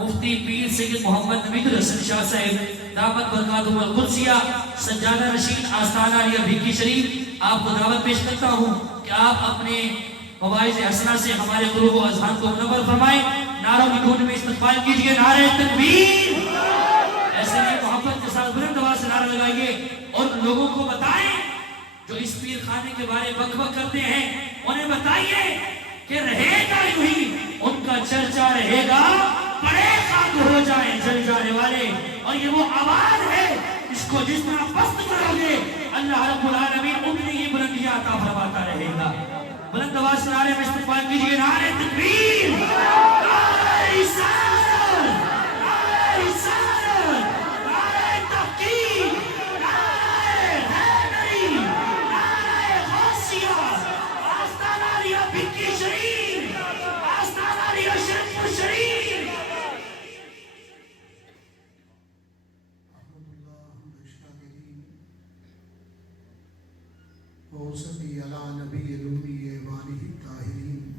مفتی پیر سید محمد نوید الحسن شاہ صاحب دعوت برکاتہم القدسیہ سجادہ رشید آستانہ علیہ بھکی شریف، آپ کو دعوت پیش کرتا ہوں کہ آپ اپنے مواعظ حسنہ سے ہمارے قلوب و اذہان کو منور فرمائیں۔ نعروں کی دھن میں استقبال کیجئے، نعرہ تکبیر۔ ایسے ہی محبت کے ساتھ بلند آواز سے نعرہ لگائیے اور لوگوں کو بتائیں جو اس پیر خانے کے بارے بک بک کرتے ہیں، انہیں بتائیے کہ رہے گا یوں ہی، ان کا چرچا رہے گا، پڑے خاک ہو جائیں جل جانے والے۔ اور یہ وہ آواز ہے اس کو جس طرح پست کرو گے اللہ رب العالمین انہیں یہ بلندیاں عطا فرماتا رہے گا۔ بلند آواز سے نعرے میں استقبال کیجئے، نعرہ تکبیر، نعرہ رسالت، نعرہ رسالت، نعرہ تحقیق، نعرہ حیدری، نعرہ غوثیہ، آستانہ علیہ بھکی شریف، آستانہ علیہ شریف شریف۔ وصلی علی نبی الأمی وآلہ الطاہرین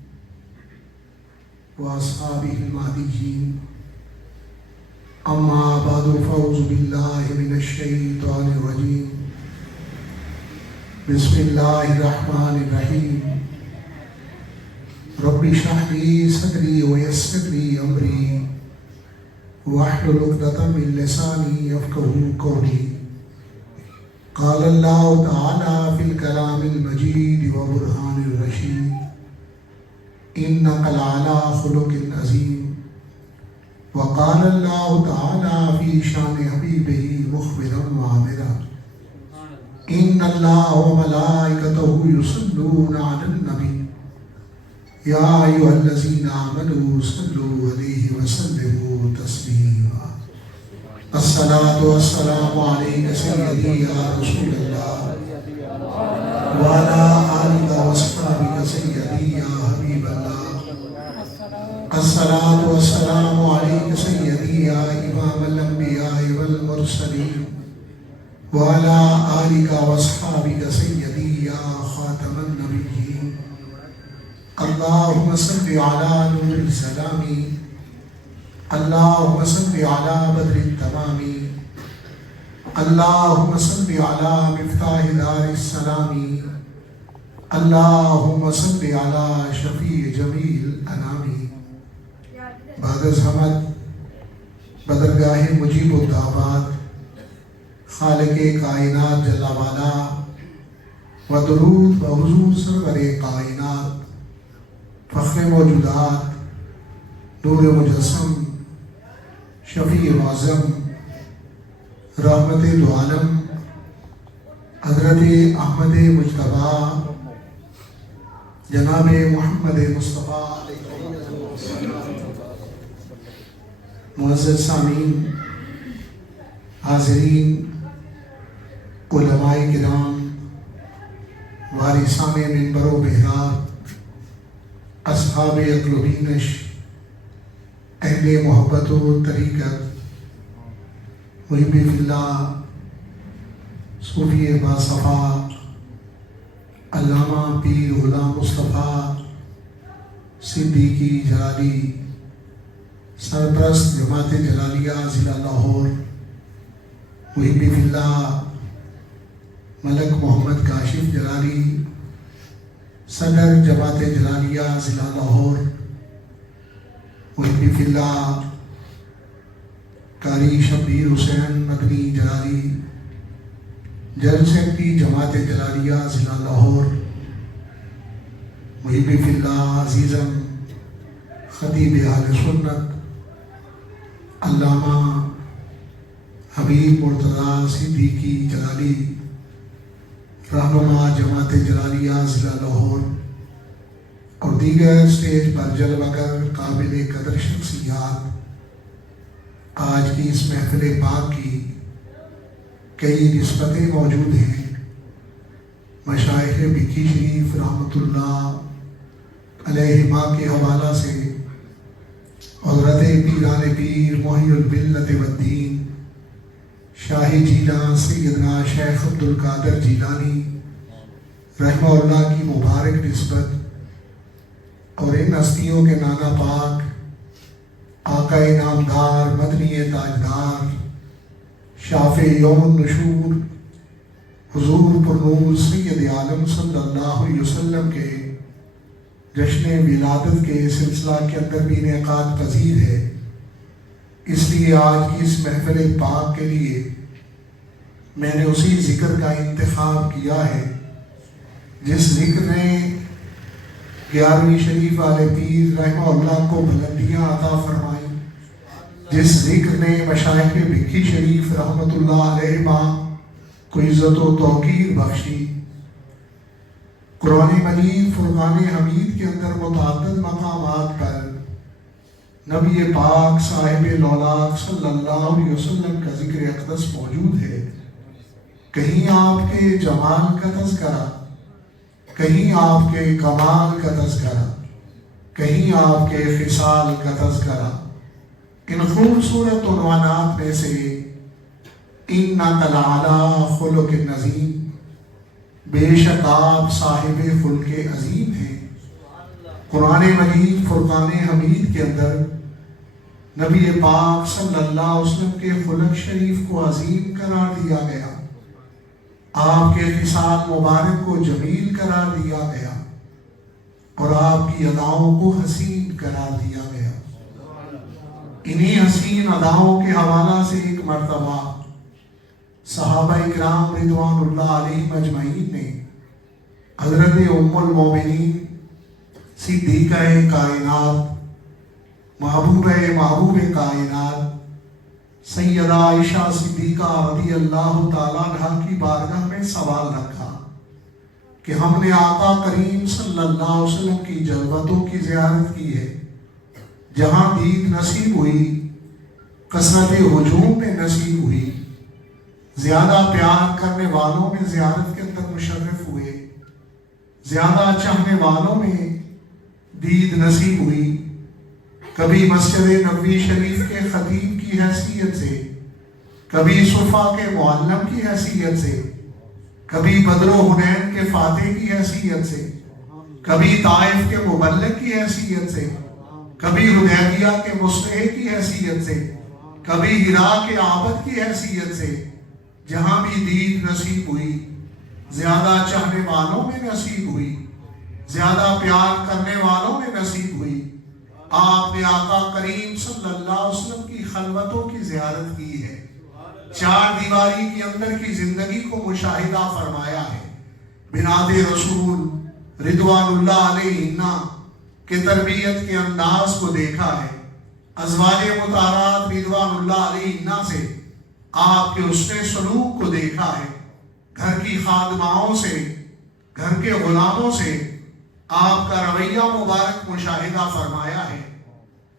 واصحابہ المہدیین، اما بعد فاعوذ باللہ من الشیطان الرجیم، بسم اللہ الرحمن الرحیم، رب اشرح لی صدری ویسر لی امری واحلل عقدۃ من لسانی یفقہوا قولی۔ قال اللہ تعالی فی الکلام المجید وبرہان الرشید، انک لعلی خلق عظیم۔ وقال اللہ تعالی فی شان حبیبہ مخبرا وعامرا، ان اللہ وملائکتہ یصلون علی النبی یا ایھا الذین آمنوا صلوا علیہ وسلموا تسلیما۔ الصلاة والسلام علیک سیدی یا رسول اللہ وعلی آلک واصحابک سیدی یا حبیب اللہ۔ الصلاة والسلام علیک سیدی یا امام الانبیاء والمرسلین وعلی آلک واصحابک سیدی یا خاتم النبیین۔ اللہم صل علی نور السلامی، اللہم صل علی بدر التمامی، اللہم صل علی مفتاح دار السلامی، اللہم صل علی شفیع جمیع الانامی۔ بعد از حمد بدرگاہ مجیب الدعوات خالق کائنات جل والا و درود و حضور سرور کائنات فخر موجودات نور مجسم شفیع معظم رحمت دو عالم حضرت احمد مجتبیٰ جناب محمد مصطفیٰ معزز سامعین، حاضرین، علماء کرام، وارثان منبر و محراب، اصحاب عقل و بینش، اہل محبت و طریقت، محب فی اللہ، صوفی باصفا، علامہ پیر غلام مصطفیٰ صدیقی جلالی، سرپرست جماعت جلالیہ ضلع لاہور، محب فی اللہ ملک محمد کاشف جلالی، صدر جماعت جلالیہ ضلع لاہور، محب فی اللہ قاری شبیر حسین مدنی جلالی، جنرل سیکرٹری جماعت جلالیہ ضلع لاہور، محب فی اللہ عزیزم خطیب اہل سنت علامہ حبیب مرتضیٰ صدیقی جلالی، رہنما جماعت جلالیہ ضلع لاہور، اور دیگر اسٹیج پر جلوہ گر قابل قدر شخصیات، آج کی اس محفل پاک کی کئی نسبتیں موجود ہیں۔ مشائخ بھکی شریف رحمۃ اللہ علیہما کے حوالہ سے حضرت پیران پیر محی الملت والدین شاہ جیلان سیدنا شیخ عبدالقادر جیلانی رحمہ اللہ کی مبارک نسبت اور ان ہستیوں کے نانا پاک آقا نامدار مدنی تاجدار شافع یوم النشور حضور پرنور سید عالم صلی اللہ علیہ وسلم کے جشن ولادت کے سلسلہ کے اندر بھی انعقاد پذیر ہے، اس لیے آج کی اس محفل پاک کے لیے میں نے اسی ذکر کا انتخاب کیا ہے جس ذکر نے 11ویں شریف والے پیر رحمہ اللہ کو بلندیاں عطا فرمائی، جس ذکر نے مشائخ بھکی شریف رحمۃ اللہ علیہ کو عزت و توقیر بخشی۔ قرآن مجید فرقان حمید کے اندر متعدد مقامات پر نبی پاک صاحب لولاک صلی اللہ علیہ وسلم کا ذکر اقدس موجود ہے۔ کہیں آپ کے جمال کا تذکرہ، کہیں آپ کے کمال کا تذکرہ، کہیں آپ کے خصال کا تذکرہ۔ ان خوبصورت عنوانات میں سے اِنَّکَ لَعَلَىٰ خُلُقٍ عَظِیمٍ، بے شک آپ صاحب خلق عظیم ہیں۔ قرآن مجید فرقان حمید کے اندر نبی پاک صلی اللہ علیہ وسلم کے خلق شریف کو عظیم قرار دیا گیا، آپ کے خصال مبارک کو جمیل قرار دیا گیا، اور آپ کی اداؤں کو حسین قرار دیا گیا۔ انہی حسین اداؤں کے حوالہ سے ایک مرتبہ صحابہ اکرام رضوان اللہ علیہم اجمعین نے حضرت ام المومنین صدیقہ کائنات محبوب کائنات سیدہ عائشہ صدیقہ رضی اللہ تعالیٰ عنہ کی بارگاہ میں سوال رکھا کہ ہم نے آقا کریم صلی اللہ علیہ وسلم کی جلوتوں کی زیارت کی ہے، جہاں دید نصیب ہوئی، کثرت ہجوم میں نصیب ہوئی، زیادہ پیار کرنے والوں میں زیارت کے اندر مشرف ہوئے، زیادہ چاہنے والوں میں دید نصیب ہوئی۔ کبھی مسجد نبوی شریف کے خطیب کی حیثیت سے، کبھی صفا کے معلم کی حیثیت سے، کبھی بدر و حنین کے فاتح کی حیثیت سے، کبھی طائف کے مبلغ کی حیثیت سے، کبھی حدیبیہ کے مصلح کی حیثیت سے، کبھی ہرا کے عابد کی حیثیت سے، جہاں بھی دید نصیب ہوئی، زیادہ چاہنے والوں میں نصیب ہوئی، زیادہ پیار کرنے والوں میں نصیب ہوئی۔ آپ نے آقا کریم صلی اللہ علیہ وسلم کی خلوتوں کی زیارت کی ہے، چار دیواری کے اندر کی زندگی کو مشاہدہ فرمایا ہے، بنات رسول رضوان اللہ علیہ کے تربیت کے انداز کو دیکھا ہے، ازواج مطہرات رضوان اللہ علیہ سے آپ کے حسن سلوک کو دیکھا ہے، گھر کی خادماؤں سے، گھر کے غلاموں سے آپ کا رویہ مبارک مشاہدہ فرمایا ہے۔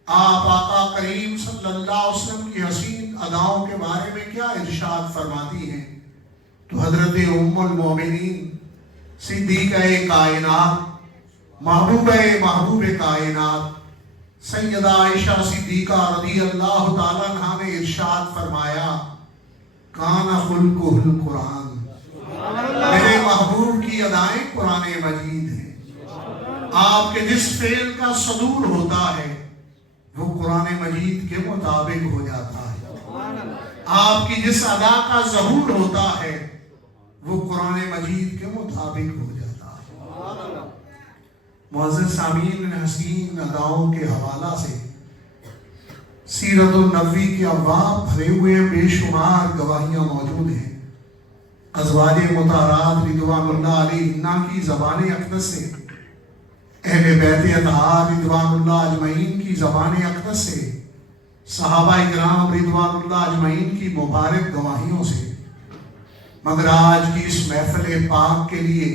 آپ آقا کریم صلی اللہ علیہ وسلم کی حسین اداؤں کے بارے میں کیا ارشاد فرماتی ہیں؟ تو حضرت ام المومنین صدیقہ کائنات محبوب کائنات سیدہ عائشہ صدیقہ رضی اللہ تعالیٰ عنہ نے ارشاد فرمایا، کان خلقہ القرآن، میرے محبوب کی ادائیں قرآن مجید ہیں۔ آپ کے جس فعل کا صدور ہوتا ہے وہ قرآن مجید کے مطابق ہو جاتا ہے، آپ کی جس ادا کا ظہور ہوتا ہے وہ قرآن مجید کے مطابق ہو جاتا ہے۔ معزز سامعین، حسین اداؤں کے حوالہ سے سیرت النبوی کے ابواب بھرے ہوئے بے شمار گواہیاں موجود ہیں۔ ازواج مطہرات رضوان اللہ علیہ کی زبان اقدس سے، اہل بیت اطہار رضوان اللہ اجمعین کی زبان اقدس سے، صحابہ اکرام رضوان اللہ اجمعین کی مبارک گواہیوں سے، مگر آج کی اس محفل پاک کے لیے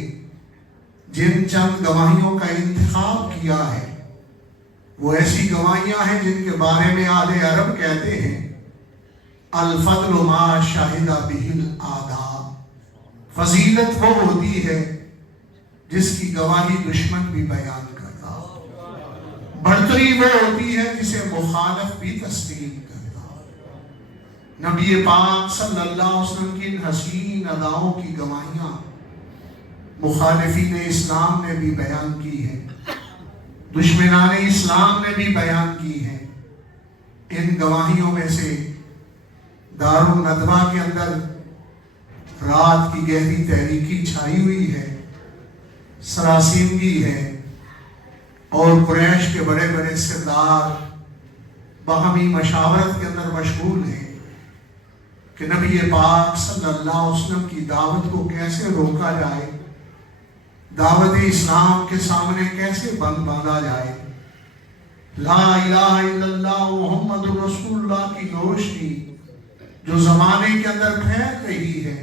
جن چند گواہیوں کا انتخاب کیا ہے وہ ایسی گواہیاں ہیں جن کے بارے میں اہل عرب کہتے ہیں الفضل ما شہد بہ الاعداء، فضیلت وہ ہوتی ہے جس کی گواہی دشمن بھی بیان کرتا، برتری وہ ہوتی ہے جسے مخالف بھی تسلیم کرتا۔ نبی پاک صلی اللہ علیہ وسلم کی ان حسین اداؤں کی گواہیاں مخالفین اسلام نے بھی بیان کی ہے، دشمنان اسلام نے بھی بیان کی ہے، ان گواہیوں میں سے دارالندوہ کے اندر رات کی گہری تاریکی چھائی ہوئی ہے، سراسیمگی ہے، اور قریش کے بڑے بڑے سردار باہمی مشاورت کے اندر مشغول ہیں کہ نبی پاک صلی اللہ علیہ وسلم کی دعوت کو کیسے روکا جائے، دعوت اسلام کے سامنے کیسے بند باندھا جائے، لا الہ الا اللہ محمد رسول اللہ کی روشنی جو زمانے کے اندر پھیل رہی ہے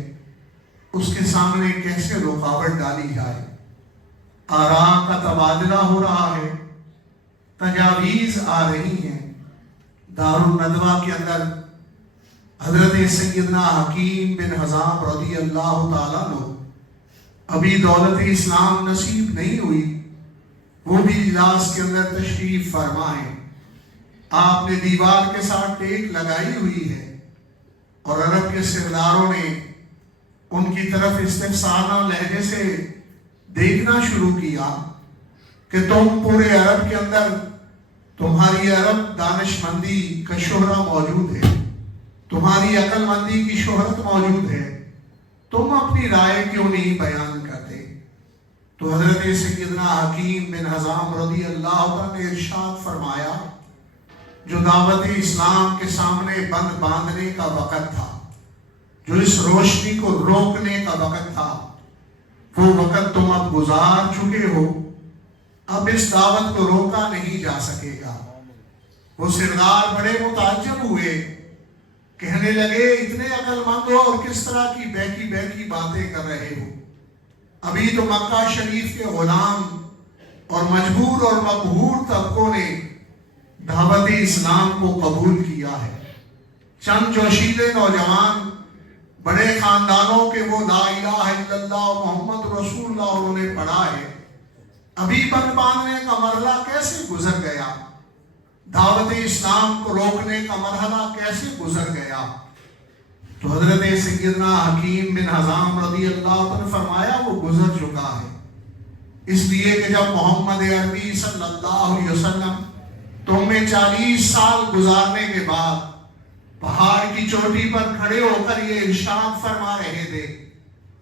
اس کے سامنے کیسے رکاوٹ ڈالی جائے۔ آراء کا تبادلہ ہو رہا ہے، تجاویز آ رہی ہیں۔ دارالندوہ کے اندر حضرت سیدنا حکیم بن حزام رضی اللہ تعالیٰ عنہ ابھی دولت اسلام نصیب نہیں ہوئی، وہ بھی اجلاس کے اندر تشریف فرما ہے۔ آپ نے دیوار کے ساتھ ٹیک لگائی ہوئی ہے اور عرب کے سرداروں نے ان کی طرف استفسارانہ لہجے سے دیکھنا شروع کیا کہ تم پورے عرب کے اندر تمہاری عرب دانش مندی کا شہرہ موجود ہے، تمہاری عقل مندی کی شہرت موجود ہے، تم اپنی رائے کیوں نہیں بیان کرتے؟ تو حضرت سیدنا حکیم بن حزام رضی اللہ عنہ نے ارشاد فرمایا، جو دعوت اسلام کے سامنے بند باندھنے کا وقت تھا، جو اس روشنی کو روکنے کا وقت تھا، وہ وقت تم اب گزار چکے ہو، اب اس دعوت کو روکا نہیں جا سکے گا۔ وہ سردار بڑے متعجب ہوئے، کہنے لگے اتنے عقل مند ہو اور کس طرح کی بہکی باتیں کر رہے ہو؟ ابھی تو مکہ شریف کے غلام اور مجبور اور مقہور طبقوں نے دعوت اسلام کو قبول کیا ہے، چند جوشیلے نوجوان بڑے خاندانوں کے وہ لا الہ الا اللہ محمد رسول اللہ انہوں نے پڑھا ہے، ابھی بند باندھنے کا مرحلہ کیسے گزر گیا، دعوت اسلام کو روکنے کا مرحلہ کیسے گزر گیا؟ تو حضرت سیدنا حکیم بن حزام رضی اللہ عنہ نے فرمایا وہ گزر چکا ہے، اس لیے کہ جب محمد عربی صلی اللہ علیہ وسلم تم میں 40 سال گزارنے کے بعد پہاڑ کی چوٹی پر کھڑے ہو کر یہ ارشاد فرما رہے تھے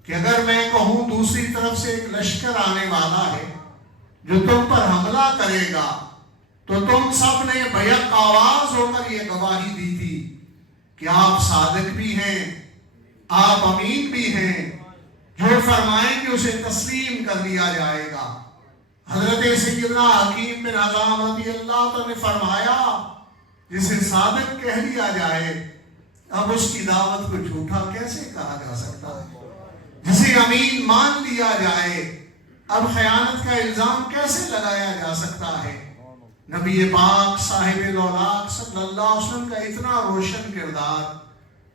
کہ اگر میں کہوں دوسری طرف سے ایک لشکر آنے والا ہے جو تم پر حملہ کرے گا، تو تم سب نے بیک آواز ہو کر یہ گواہی دی تھی کہ آپ صادق بھی ہیں، آپ امین بھی ہیں، جو فرمائیں کہ اسے تسلیم کر لیا جائے گا۔ حضرت سیدنا حکیم بن حزام رضی اللہ عنہ نے فرمایا جسے صادق کہہ لیا جائے اب اس کی دعوت کو جھوٹا کیسے کہا جا سکتا ہے؟ جسے امین مان لیا جائے اب خیانت کا الزام کیسے لگایا جا سکتا ہے؟ نبی پاک صاحب لولاک صلی اللہ علیہ وسلم کا اتنا روشن کردار،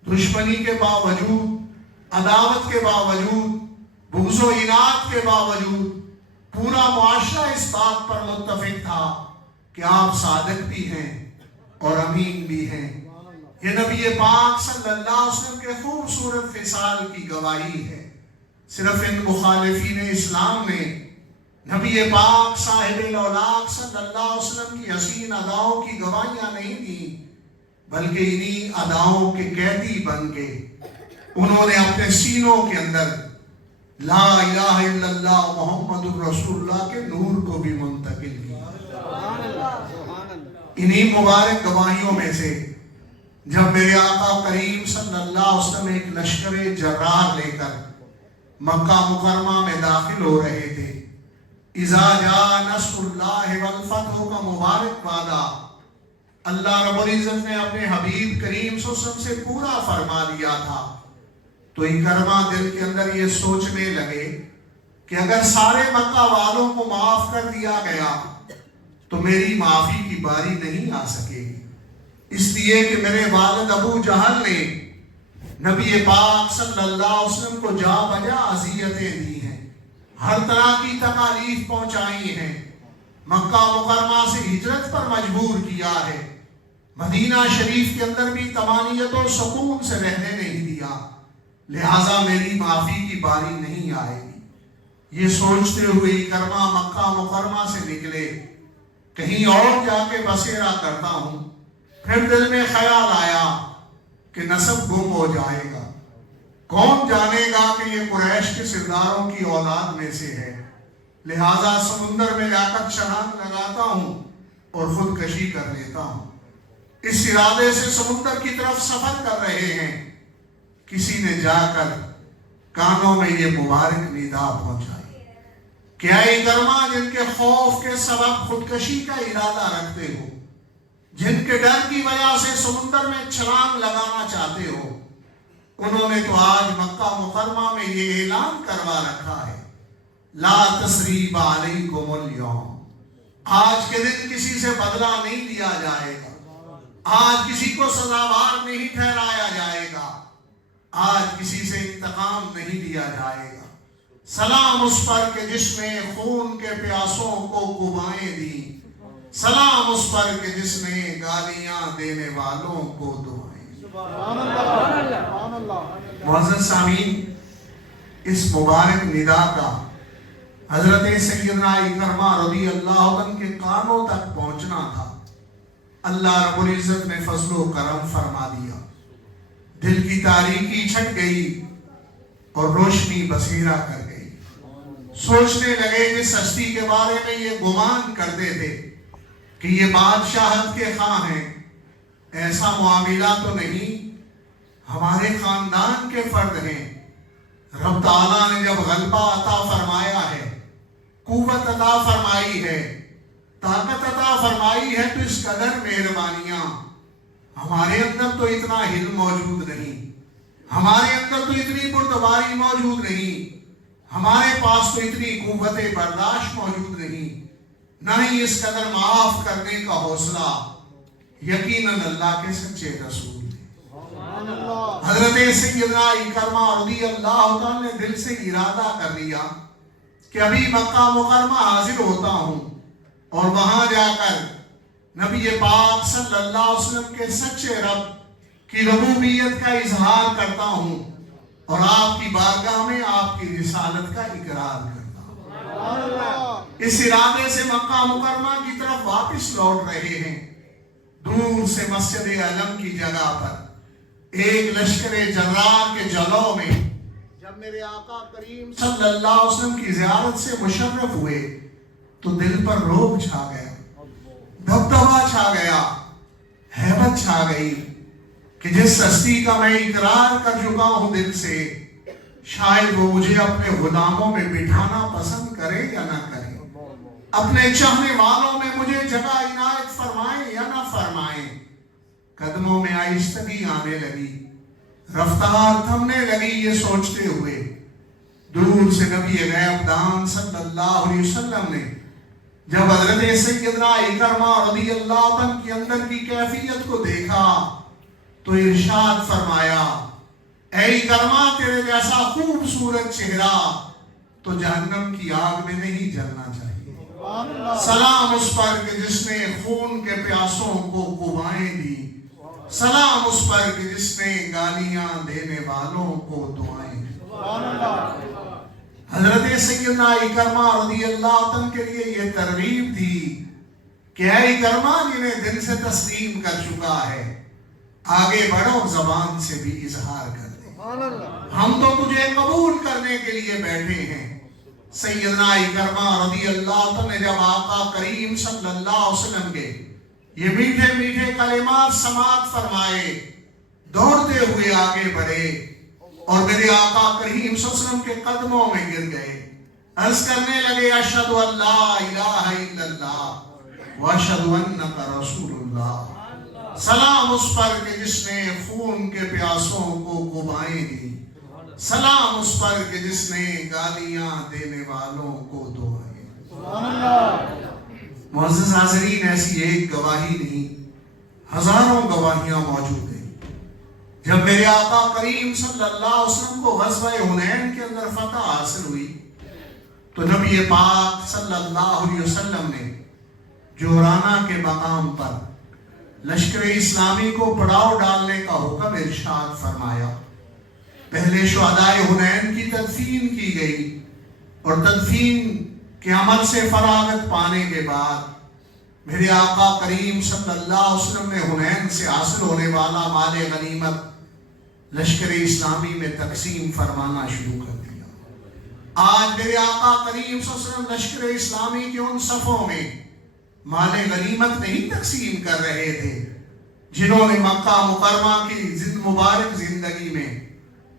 دشمنی کے باوجود، عداوت کے باوجود، بغض و عناد کے باوجود پورا معاشرہ اس بات پر متفق تھا کہ آپ صادق بھی ہیں اور امین بھی ہیں۔ یہ نبی پاک صلی اللہ علیہ وسلم کے خوبصورت خصال کی گواہی ہے۔ صرف ان مخالفین اسلام نے نبی پاک صاحب الاولاق صلی اللہ علیہ وسلم کی حسین اداؤں کی گواہیاں نہیں دی، بلکہ انہی اداؤں کے قیدی بن کے انہوں نے اپنے سینوں کے اندر لا الہ الا اللہ محمد رسول اللہ کے نور کو بھی منتقل کیا۔ انہی مبارک گواہیوں میں سے جب میرے آقا کریم صلی اللہ علیہ وسلم ایک لشکر جرار لے کر مکہ مکرمہ میں داخل ہو رہے تھے، اذا جاء نصر اللہ والفتح کا مبارک وعدہ اللہ رب العزت نے اپنے حبیب کریم صلی اللہ علیہ وسلم سے پورا فرما دیا تھا، تو اکرمہ دل کے اندر یہ سوچنے لگے کہ اگر سارے مکہ والوں کو معاف کر دیا گیا تو میری معافی کی باری نہیں آ سکے گی، اس لیے کہ میرے والد ابو جہل نے نبی پاک صلی اللہ علیہ وسلم کو جا بجا اذیتیں دی ہیں، ہر طرح کی تکالیف پہنچائی ہیں، مکہ مکرمہ سے ہجرت پر مجبور کیا ہے، مدینہ شریف کے اندر بھی طمانینت و سکون سے رہنے نہیں دیا، لہٰذا میری معافی کی باری نہیں آئے گی۔ یہ سوچتے ہوئے اکرمہ مکہ مکرمہ سے نکلے، کہیں اور جا کے بسیرا کرتا ہوں، پھر دل میں خیال آیا کہ نسب گم ہو جائے گا، کون جانے گا کہ یہ قریش کے سرداروں کی اولاد میں سے ہے، لہٰذا سمندر میں جا کر چھلانگ لگاتا ہوں اور خودکشی کر لیتا ہوں۔ اس ارادے سے سمندر کی طرف سفر کر رہے ہیں، کسی نے جا کر کانوں میں یہ مبارک ندا پہنچائی کہ اے اکرمہ، جن کے خوف کے سبب خودکشی کا ارادہ رکھتے ہو، جن کے ڈر کی وجہ سے سمندر میں چھلانگ لگانا چاہتے ہو، انہوں نے تو آج مکہ مکرمہ میں یہ اعلان کروا رکھا ہے، لا تثریب علیکم اليوم، آج کے دن کسی سے بدلہ نہیں لیا جائے گا، آج کسی کو سزاوار نہیں ٹھہرایا جائے گا، آج کسی سے انتقام نہیں لیا جائے گا۔ سلام اس پر کہ جس نے خون کے پیاسوں کو قبائیں دی، سلام اس پر کہ جس نے گالیاں دینے والوں کو دعائیں۔ معزز سامعین، اس مبارک ندا کا حضرت سیدنا اکرمہ رضی اللہ عنہ کے کانوں تک پہنچنا تھا۔ اللہ رب العزت نے فضل و کرم فرما دیا، دل کی تاریکی چھٹ گئی اور روشنی بصیرہ کر گئی۔ سوچنے لگے جس ہستی کے بارے میں یہ گمان کرتے تھے کہ یہ بادشاہت کے خواہ ہیں، ایسا معاملہ تو نہیں، ہمارے خاندان کے فرد ہیں۔ رب تعالیٰ نے جب غلبہ عطا فرمایا ہے، قوت عطا فرمائی ہے، طاقت عطا فرمائی ہے، تو اس قدر مہربانیاں، ہمارے اندر تو اتنا علم موجود نہیں، ہمارے اندر تو اتنی بردباری موجود نہیں، ہمارے پاس تو اتنی قوت برداشت موجود نہیں، نہ ہی اس قدر معاف کرنے کا حوصلہ۔ یقیناً اللہ کے سچے رسول ہیں۔ حضرت سیدنا اکرمہ رضی اللہ عنہ نے دل سے ارادہ کر لیا کہ ابھی مکہ مکرمہ حاضر ہوتا ہوں اور وہاں جا کر نبی پاک صلی اللہ علیہ وسلم کے سچے رب کی ربوبیت کا اظہار کرتا ہوں اور آپ کی بارگاہ میں آپ کی رسالت کا اقرار کرتا ہوں۔ اس ارادے سے مکہ مکرمہ کی طرف واپس لوٹ رہے ہیں۔ دور سے مسجد علم کی جگہ پر ایک لشکر جرار کے جلو میں جب میرے آقا کریم صلی اللہ علیہ وسلم کی زیارت سے مشرف ہوئے تو دل پر روب چھا گیا، دبدبا چھا گیا، ہیبت چھا گئی کہ جس ہستی کا میں اقرار کر چکا ہوں دل سے، شاید وہ مجھے اپنے غلاموں میں بٹھانا پسند کرے یا نہ کرے، اپنے چاہنے والوں میں مجھے جگہ عنایت فرمائیں یا نہ فرمائیں۔ قدموں میں آہستگی آنے لگی، رفتار تھمنے لگی، یہ سوچتے ہوئے دور سے نبی غیب دان صلی اللہ علیہ وسلم نے جب حضرت سیدنا اکرمہ رضی اللہ عنہ کے اندر کی کیفیت کو دیکھا تو ارشاد فرمایا، اے اکرمہ، تیرے جیسا خوبصورت چہرہ تو جہنم کی آگ میں نہیں جلنا چاہیے۔ سلام اس پر کہ جس نے خون کے پیاسوں کو قبائیں دی، سلام اس پر کہ جس نے گالیاں دینے والوں کو دعائیں دی۔ حضرت سیدنا اکرمہ رضی اللہ عنہ کے لیے یہ ترغیب تھی کہ اے اکرمہ، جنہیں دل سے تسلیم کر چکا ہے، آگے بڑھو، زبان سے بھی اظہار کر دے، ہم تو تجھے قبول کرنے کے لیے بیٹھے ہیں۔ سیدنا اکرمہ رضی اللہ عنہ نے جب آقا کریم صلی اللہ علیہ وسلم کے یہ میٹھے میٹھے کلمات سماعت فرمائے، دوڑتے ہوئے آگے بڑھے اور میرے آقا کریم صلی اللہ علیہ وسلم کے قدموں میں گر گئے، عرض کرنے لگے، اشہد ان لا الہ الا اللہ واشہد انک رسول اللہ۔ سلام اس پر کہ جس نے خون کے پیاسوں کو قبائیں دی، سلام اس پر کہ جس نے گالیاں دینے والوں کو دعائیں۔ معزز حاضرین، ایسی ایک گواہی نہیں، ہزاروں گواہیاں موجود ہیں۔ جب میرے آقا کریم صلی اللہ علیہ وسلم کو غزوہ حنین کے اندر فتح حاصل ہوئی تو نبی پاک صلی اللہ علیہ وسلم نے جورانہ کے مقام پر لشکر اسلامی کو پڑاؤ ڈالنے کا حکم ارشاد فرمایا۔ پہلے شہداء حنین کی تدفین کی گئی اور تدفین کے عمل سے فراغت پانے کے بعد میرے آقا کریم صلی اللہ علیہ وسلم نے حنین سے حاصل ہونے والا مال غنیمت لشکر اسلامی میں تقسیم فرمانا شروع کر دیا۔ آج میرے آقا کریم صلی اللہ علیہ وسلم لشکر اسلامی کے ان صفوں میں مال غنیمت نہیں تقسیم کر رہے تھے جنہوں نے مکہ مکرمہ کی مبارک زندگی میں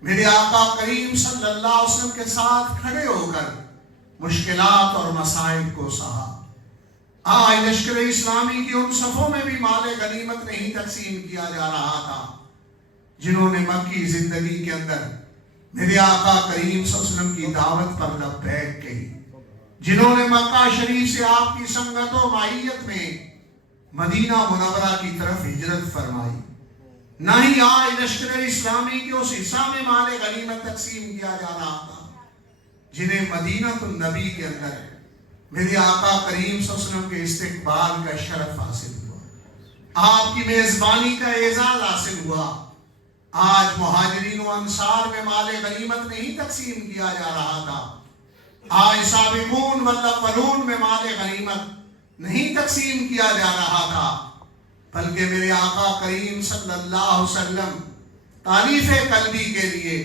میرے آقا کریم صلی اللہ علیہ وسلم کے ساتھ کھڑے ہو کر مشکلات اور مصائب کو سہا۔ آج لشکر اسلامی کی ان صفوں میں بھی مال غنیمت نہیں تقسیم کیا جا رہا تھا جنہوں نے مکی زندگی کے اندر میرے آقا کریم صلی اللہ علیہ وسلم کی دعوت پر لبیک کہی، جنہوں نے مکہ شریف سے آپ کی سنگت و معیت میں مدینہ منورہ کی طرف ہجرت فرمائی۔ نہ ہی آج لشکر اسلامی کے اس حصہ میں مال غنیمت تقسیم کیا جا رہا تھا جنہیں مدینہ النبی کے اندر میرے آقا کریم صلی اللہ علیہ وسلم کے استقبال کا شرف حاصل ہوا، آپ کی میزبانی کا اعزاز حاصل ہوا۔ آج مہاجرین و انصار میں مال غنیمت نہیں تقسیم کیا جا رہا تھا، آج سابقون والاولون میں مال غنیمت نہیں تقسیم کیا جا رہا تھا، بلکہ میرے آقا کریم صلی اللہ علیہ وسلم تعریف قلبی کے لیے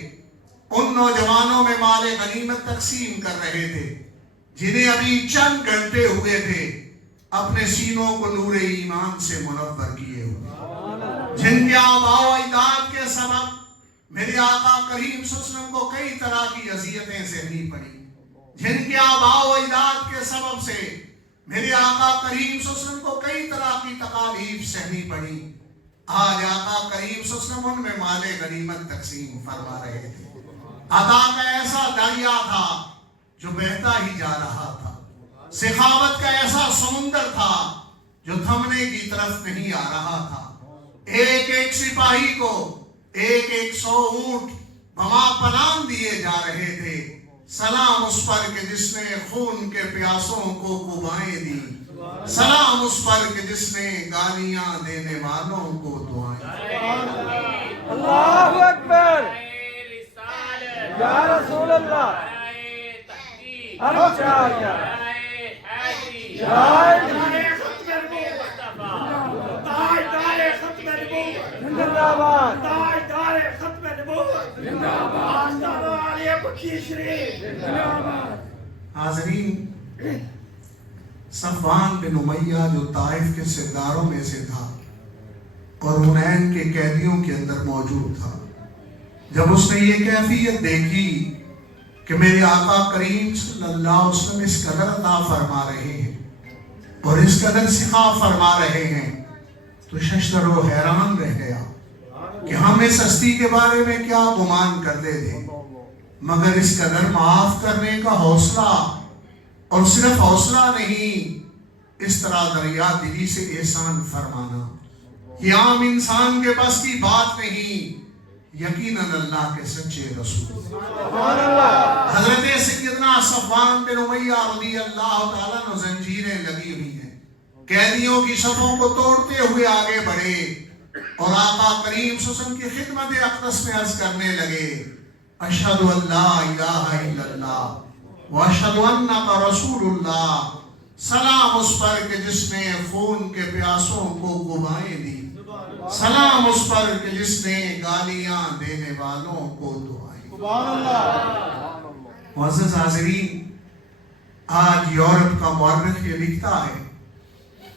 ان نوجوانوں میں مال غنیمت تقسیم کر رہے تھے جنہیں ابھی چند گھنٹے ہوئے تھے اپنے سینوں کو نور ایمان سے منور کیے ہوئے، جن کے آباء و اجداد کے سبب میرے آقا کریم صلی اللہ علیہ وسلم کو کئی طرح کی اذیتیں سہنی پڑی، جن کے آباء و اجداد کے سبب سے میرے آقا کریم صلی اللہ علیہ وسلم کو کئی طرح کی تکالیف سہنی پڑی۔ آج آقا کریم صلی اللہ علیہ وسلم ان میں مال غنیمت تقسیم فرما رہے تھے۔ عطا کا ایسا دریا تھا جو بہتا ہی جا رہا تھا، سخاوت کا ایسا سمندر تھا جو تھمنے کی طرف نہیں آ رہا تھا۔ ایک ایک سپاہی کو ایک 100 اونٹ بما پناہ دیے جا رہے تھے۔ سلام اس پر کہ جس نے خون کے پیاسوں کو قبائیں دی، سلام اس پر کہ جس نے گالیاں دینے والوں کو دعائیں۔ اللہ اکبر، یا رسول اللہ، حاضرین، صفوان بن امیہ جو طائف کے سرداروں میں سے تھا اور حنین کے قیدیوں کے اندر موجود تھا، جب اس نے یہ کیفیت دیکھی کہ میرے آقا کریم صلی اللہ علیہ وسلم اس قدر عطا فرما رہے ہیں اور اس قدر سخا فرما رہے ہیں تو ششدر و حیران رہ گیا کہ ہم اس ہستی کے بارے میں کیا گمان کرتے تھے، مگر اس قدر معاف کرنے کا حوصلہ، اور صرف حوصلہ نہیں، اس طرح دریا دلی سے احسان فرمانا یہ عام انسان کے بس کی بات نہیں، یقیناً اللہ کے سچے رسول حضرت سیدنا صفوان بن امیہ رضی اللہ تعالیٰ عنہ زنجیریں لگی ہوئی ہیں، قیدیوں کی صفوں کو توڑتے ہوئے آگے بڑھے اور آقا کریم صلی اللہ علیہ وسلم کی خدمت اقدس میں عرض کرنے لگے، اشہد ان لا الہ الا اللہ واشہد انک رسول اللہ، سلام اس پر کہ جس نے خون کے پیاسوں کو قبائیں دی، سلام اس پر کہ جس نے گالیاں دینے والوں کو دعائیں۔ معزز حاضرین، آج یورپ کا مورخ یہ لکھتا ہے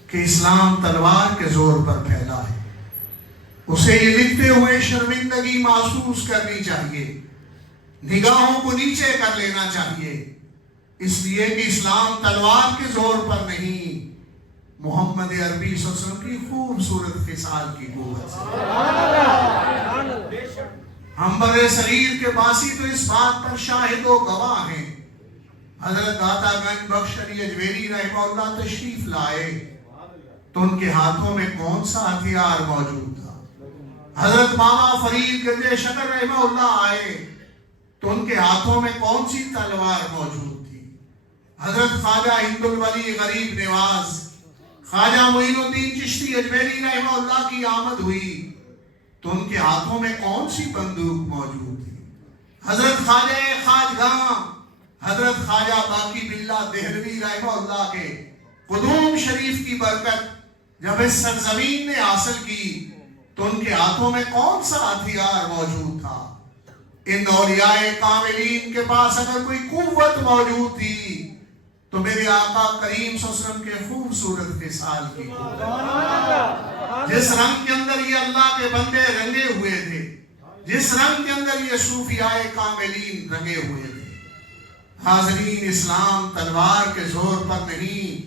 کہ اسلام تلوار کے زور پر پھیلا ہے، اسے یہ لکھتے ہوئے شرمندگی محسوس کرنی چاہیے، نگاہوں کو نیچے کر لینا چاہیے، اس لیے کہ اسلام تلوار کے زور پر نہیں، محمد عربی صلی اللہ علیہ وسلم کی خوبصورت خصال کی قوت سے۔ ہم بر صغیر کے باسی تو اس بات پر شاہد و گواہ ہیں۔ حضرت داتا گنج بخش علی اجویری رحمہ اللہ تشریف لائے تو ان کے ہاتھوں میں کون سا ہتھیار موجود تھا؟ حضرت ماما فرید گنج شکر رحمہ اللہ آئے تو ان کے ہاتھوں میں کون سی تلوار موجود تھی؟ حضرت خواجہ ہند الولی غریب نواز خواجہ معین الدین چشتی اجمیری رحمہ اللہ کی آمد ہوئی تو ان کے ہاتھوں میں کون سی بندوق موجود تھی؟ حضرت خواجہ خواجگاں حضرت خواجہ باقی باللہ دہلوی رحمہ اللہ کے قدوم شریف کی برکت جب اس سرزمین نے حاصل کی تو ان کے ہاتھوں میں کون سا ہتھیار موجود تھا؟ ان اولیاء کاملین کے پاس اگر کوئی قوت موجود تھی تو میرے آقا کریم صلی اللہ علیہ وسلم کے خوبصورت خصال کی قوت، جس رنگ کے اندر یہ اللہ کے بندے رنگے ہوئے تھے، جس رنگ کے اندر یہ صوفیاء کاملین رنگے ہوئے تھے۔ حاضرین، اسلام تلوار کے زور پر نہیں،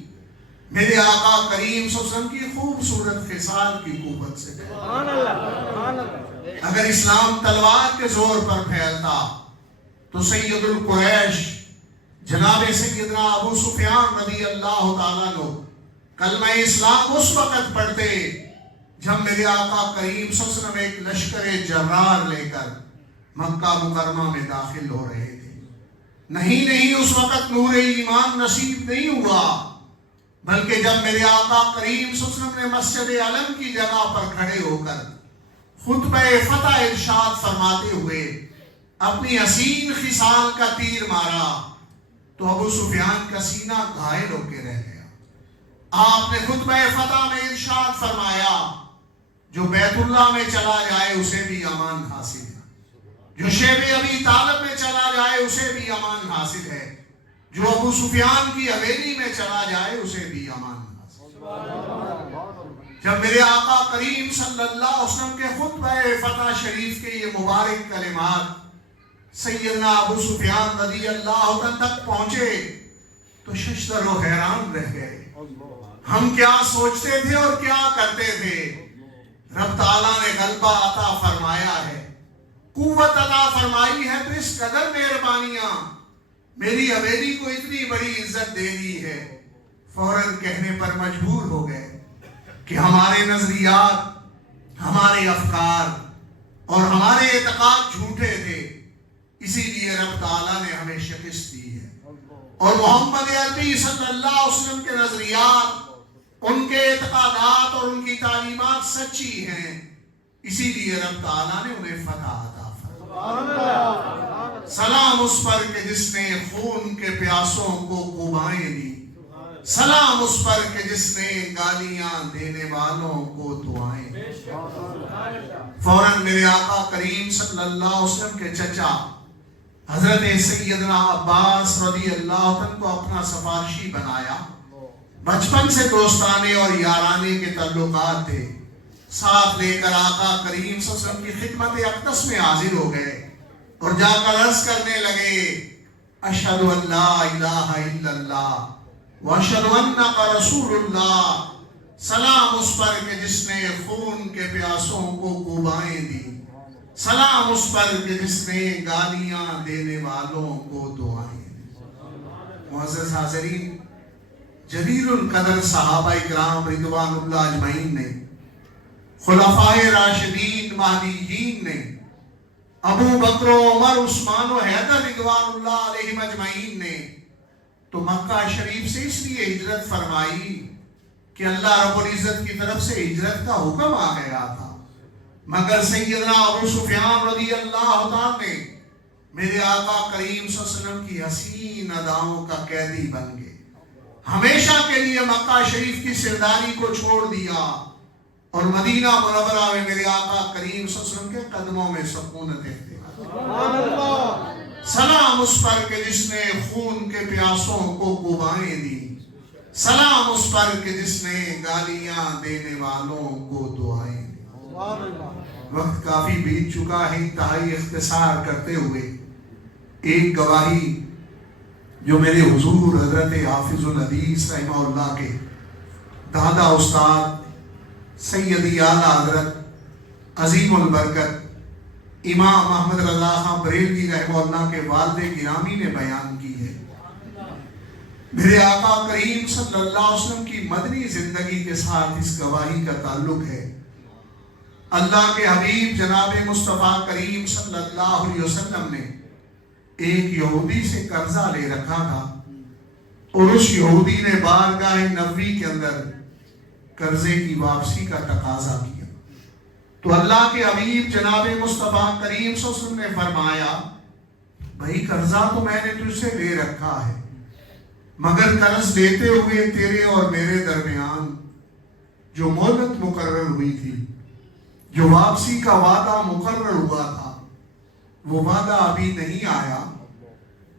میرے آقا کریم صلی اللہ علیہ وسلم کی خوبصورت خصال کی قوت سے پھیلا۔ اگر اسلام تلوار کے زور پر پھیلتا تو سید القریش جناب سیدنا ابو سفیان رضی اللہ تعالیٰ عنہ کلمہ اسلام اس وقت پڑھتے جب میرے آقا کریم صلی اللہ علیہ وسلم ایک لشکر جرار لے کر مکہ مکرمہ میں داخل ہو رہے تھے۔ نہیں، اس وقت نور ایمان نصیب نہیں ہوا، بلکہ جب میرے آقا کریم صلی اللہ علیہ وسلم نے مسجد علم کی جگہ پر کھڑے ہو کر خطبہ فتح ارشاد فرماتے ہوئے اپنی حسین خصال کا تیر مارا تو ابو سفیان کا سینہ گھائل ہو کے رہ گیا۔ آپ نے خطبہ فتح میں ارشاد فرمایا، جو بیت اللہ میں چلا جائے اسے بھی امان حاصل ہے، جو شیب ابی طالب میں چلا جائے اسے بھی امان حاصل ہے، جو ابو سفیان کی حویلی میں چلا جائے اسے بھی امان حاصل ہے۔ جب میرے آقا کریم صلی اللہ علیہ وسلم کے خطبہ فتح شریف کے یہ مبارک کلمات سیدنا ابو سفیان رضی اللہ عنہ تک پہنچے تو ششدر و حیران رہ گئے۔ ہم کیا سوچتے تھے اور کیا کرتے تھے؟ رب تعالیٰ نے غلبہ عطا فرمایا ہے، قوت عطا فرمائی ہے، تو اس قدر مہربانیاں، میری حویلی کو اتنی بڑی عزت دے دی ہے۔ فوراً کہنے پر مجبور ہو گئے کہ ہمارے نظریات، ہمارے افکار اور ہمارے اعتقاد جھوٹے تھے، اسی لیے رب تعالیٰ نے ہمیں شکست دی ہے، اور محمد عربی صلی اللہ علیہ وسلم کے نظریات، ان کے اعتقادات اور ان کی تعلیمات سچی ہیں، اسی لیے رب تعالیٰ نے انہیں فتح عطا فرمایا۔ سلام اس پر کہ جس نے خون کے پیاسوں کو قبائیں دی، سلام اس پر کہ جس نے گالیاں دینے والوں کو دعائیں دی۔ فوراً میرے آقا کریم صلی اللہ علیہ وسلم کے چچا حضرت سیدنا عباس رضی اللہ عنہ کو اپنا سفارشی بنایا۔ بچپن سے دوستانے اور یارانے کے تعلقات تھے، ساتھ لے کر آقا کریم صلی اللہ علیہ وسلم کی خدمت اقدس میں حاضر ہو گئے اور جا کر عرض کرنے لگے، اشہد ان لا الہ الا اللہ واشہد انک رسول اللہ۔ سلام اس پر کہ جس نے خون کے پیاسوں کو قبائیں دی، سلام اس پر کہ جس نے گالیاں دینے والوں کو دعائیں دی۔ معزز حاضرین، جلیل القدر صحابہ اکرام رضوان اللہ اجمعین نے، خلفائے راشدین مہدیین نے، ابو بکر و عمر عثمان و حیدر رضوان اللہ علیہم اجمعین نے تو مکہ شریف سے اس لیے ہجرت فرمائی کہ اللہ رب العزت کی طرف سے ہجرت کا حکم آ گیا تھا، مگر سیدنا ابو سفیان رضی اللہ عنہ نے میرے آقا کریم صلی اللہ علیہ وسلم کی حسین اداؤں کا قیدی بن گئے، ہمیشہ کے لیے مکہ شریف کی سرداری کو چھوڑ دیا اور مدینہ منورہ میں میرے آقا کریم صلی اللہ علیہ وسلم کے قدموں میں سکونت اختیار۔ سلام اس پر کہ جس نے خون کے پیاسوں کو قبائیں دی، سلام اس پر کہ جس نے گالیاں دینے والوں کو دعائیں دی۔ وقت کافی بیت چکا ہے، انتہائی اختصار کرتے ہوئے ایک گواہی جو میرے حضور حضرت حافظ الحدیث رحمہ اللہ کے دادا استاد سیدی اعلیٰ حضرت عظیم البرکت امام احمد رضا خان بریلوی رحمہ اللہ کے والد گرامی نے بیان کی ہے۔ میرے آقا کریم صلی اللہ علیہ وسلم کی مدنی زندگی کے ساتھ اس گواہی کا تعلق ہے۔ اللہ کے حبیب جناب مصطفیٰ کریم صلی اللہ علیہ وسلم نے ایک یہودی سے قرضہ لے رکھا تھا اور اس یہودی نے بارگاہ نبوی کے اندر قرضے کی واپسی کا تقاضا کیا، تو اللہ کے حبیب جناب مصطفیٰ کریم صلی اللہ علیہ وسلم نے فرمایا، بھائی قرضہ تو میں نے تجھ سے لے رکھا ہے، مگر قرض لیتے ہوئے تیرے اور میرے درمیان جو مہلت مقرر ہوئی تھی، جو واپسی کا وعدہ مقرر ہوا تھا، وہ وعدہ ابھی نہیں آیا،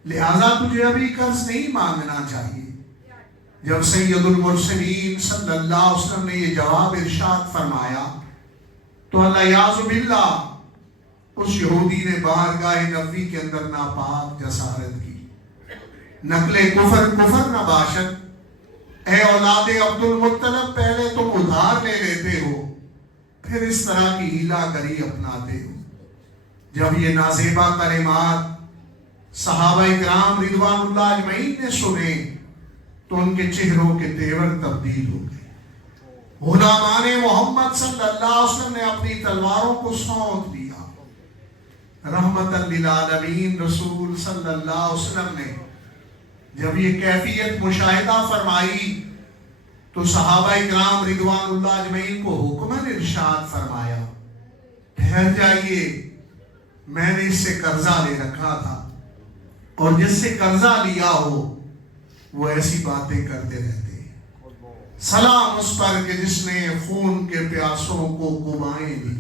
لہذا تجھے ابھی قرض نہیں مانگنا چاہیے۔ جب سید المرسلین صلی اللہ علیہ وسلم نے یہ جواب ارشاد فرمایا تو اللہ یعوذ باللہ اس یہودی نے بارگاہ نبوی کے اندر ناپاک جسارت کی۔ نقل کفر کفر نہ باشد، اے اولاد عبد المطلب پہلے تم ادھار لے لیتے ہو، پھر اس طرح کی ہیلا گری اپناتے ہو۔ جب یہ نازیبا کلمات صحابہ کرام رضوان اللہ اجمعین نے سنے تو ان کے چہروں کے تیور تبدیل ہو گئے۔ غلامان محمد صلی اللہ علیہ وسلم نے اپنی تلواروں کو سونت دیا۔ رحمت للعالمین رسول صلی اللہ علیہ وسلم نے جب یہ کیفیت مشاہدہ فرمائی تو صحابہ کرام رضوان اللہ اجمعین کو حکماً ارشاد فرمایا، ٹھہر جائیے، میں نے اس سے قرضہ لے رکھا تھا، اور جس سے قرضہ لیا ہو وہ ایسی باتیں کرتے رہتے ہیں۔ سلام اس پر کہ جس نے خون کے پیاسوں کو قبائیں دی،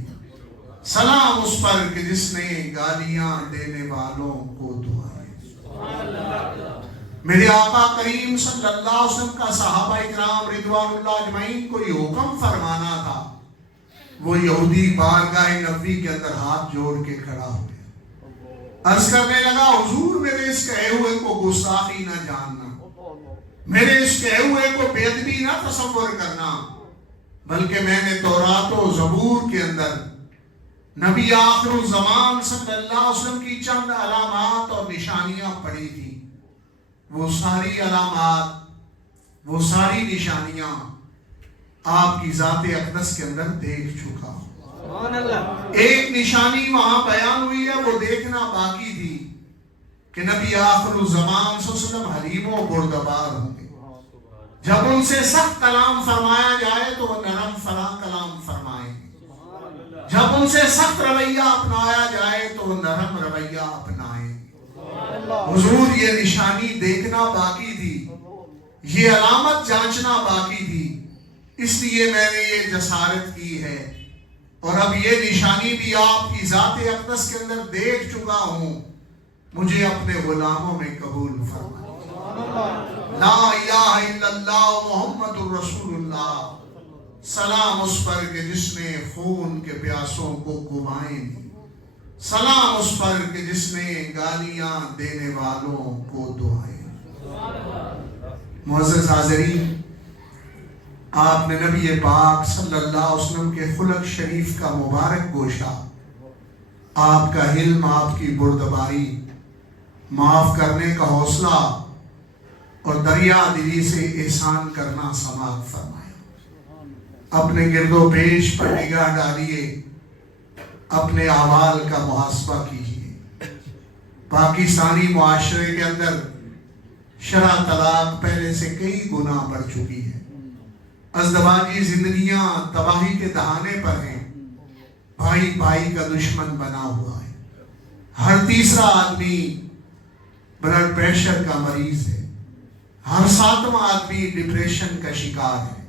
سلام اس پر کہ جس نے گالیاں دینے والوں کو دعائیں۔ میرے آقا کریم صلی اللہ علیہ وسلم کا صحابہ کرام رضوان اللہ اجمعین کو یہ حکم فرمانا تھا، وہ یہودی بارگاہ نبوی کے اندر ہاتھ جوڑ کے کھڑا ہو گیا، عرض کرنے لگا، حضور میرے اس کہے ہوئے کو گستاخی نہ جاننا، میرے اس کہے ہوئے کو بے ادبی نہ تصور کرنا، بلکہ میں نے تورات و زبور کے اندر نبی آخر الزمان صلی اللہ علیہ وسلم کی چند علامات اور نشانیاں پڑھی تھی۔ وہ ساری علامات، وہ ساری نشانیاں آپ کی ذات اقدس کے اندر دیکھ چکا ہوں۔ ایک نشانی وہاں بیان ہوئی ہے، وہ دیکھنا باقی تھی کہ نبی آخر الزمان صلی اللہ علیہ وسلم حلیم و بردبار ہوں گے۔ جب ان سے سخت کلام فرمایا جائے تو وہ نرم فلاں کلام فرمائیں گے، جب ان سے سخت رویہ اپنایا جائے تو وہ نرم رویہ اپنائیں گے۔ حضور یہ نشانی دیکھنا باقی تھی، یہ علامت جانچنا باقی تھی، اس لیے میں نے یہ جسارت کی ہے، اور اب یہ نشانی بھی آپ کی ذات اقدس کے اندر دیکھ چکا ہوں، مجھے اپنے غلاموں میں قبول فرمائے۔ لا الہ الا اللہ محمد الرسول اللہ، سلام اس پر کہ جس نے خون کے پیاسوں کو قبائیں دی، سلام اس پر کہ جس نے گالیاں دینے والوں کو دعائیں۔ معزز حاضرین، آپ نے نبی پاک صلی اللہ علیہ وسلم کے خلق شریف کا مبارک گوشہ، آپ کا حلم، آپ کی بردباری، معاف کرنے کا حوصلہ اور دریا دلی سے احسان کرنا سماعت فرمایا۔ اپنے گرد و پیش پر نگاہ ڈالیے، اپنے اعمال کا محاسبہ کیجیے۔ پاکستانی معاشرے کے اندر شرح طلاق پہلے سے کئی گنا بڑھ چکی ہے، ازدواجی زندگیاں تباہی کے دہانے پر ہیں، بھائی بھائی کا دشمن بنا ہوا ہے، ہر تیسرا آدمی بلڈ پریشر کا مریض ہے، ہر ساتواں آدمی ڈپریشن کا شکار ہے۔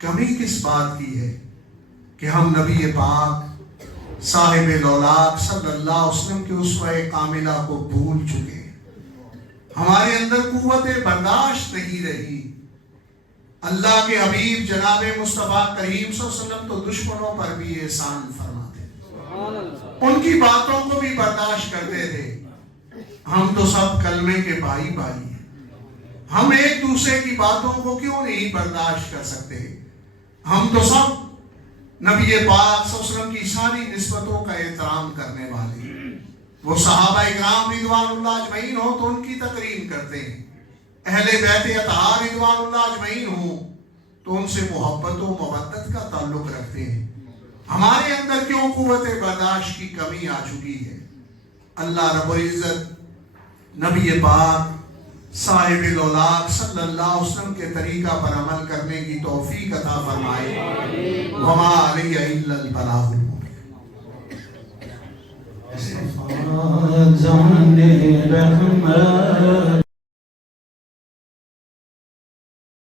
کمی کس بات کی ہے کہ ہم نبی پاک صاحب لولاک صلی اللہ علیہ وسلم کے اسوہ کاملہ کو بھول چکے، ہمارے اندر قوت برداشت نہیں رہی۔ اللہ کے حبیب جناب مصطفیٰ کریم صلی اللہ علیہ وسلم تو دشمنوں پر بھی احسان فرماتے تھے، ان کی باتوں کو بھی برداشت کرتے تھے۔ ہم تو سب کلمے کے بھائی بھائی ہیں، ہم ایک دوسرے کی باتوں کو کیوں نہیں برداشت کر سکتے؟ ہم تو سب نبی پاک صلی اللہ علیہ وسلم کی ساری نسبتوں کا احترام کرنے والے ہیں۔ وہ صحابہ اکرام رضوان اللہ اجمعین ہو تو ان کی تکریم کرتے ہیں، اہل بیت اطہار رضوان اللہ اجمعین ہو تو ان سے محبت و مودت کا تعلق رکھتے ہیں۔ ہمارے اندر کیوں قوت برداشت کی کمی آ چکی ہے؟ اللہ رب العزت نبی پاک صاحب لولاک صلی اللہ علیہ وسلم کے طریقہ پر عمل کرنے کی توفیق عطا فرمائے۔ وما علیہ الا البلاغ المبین۔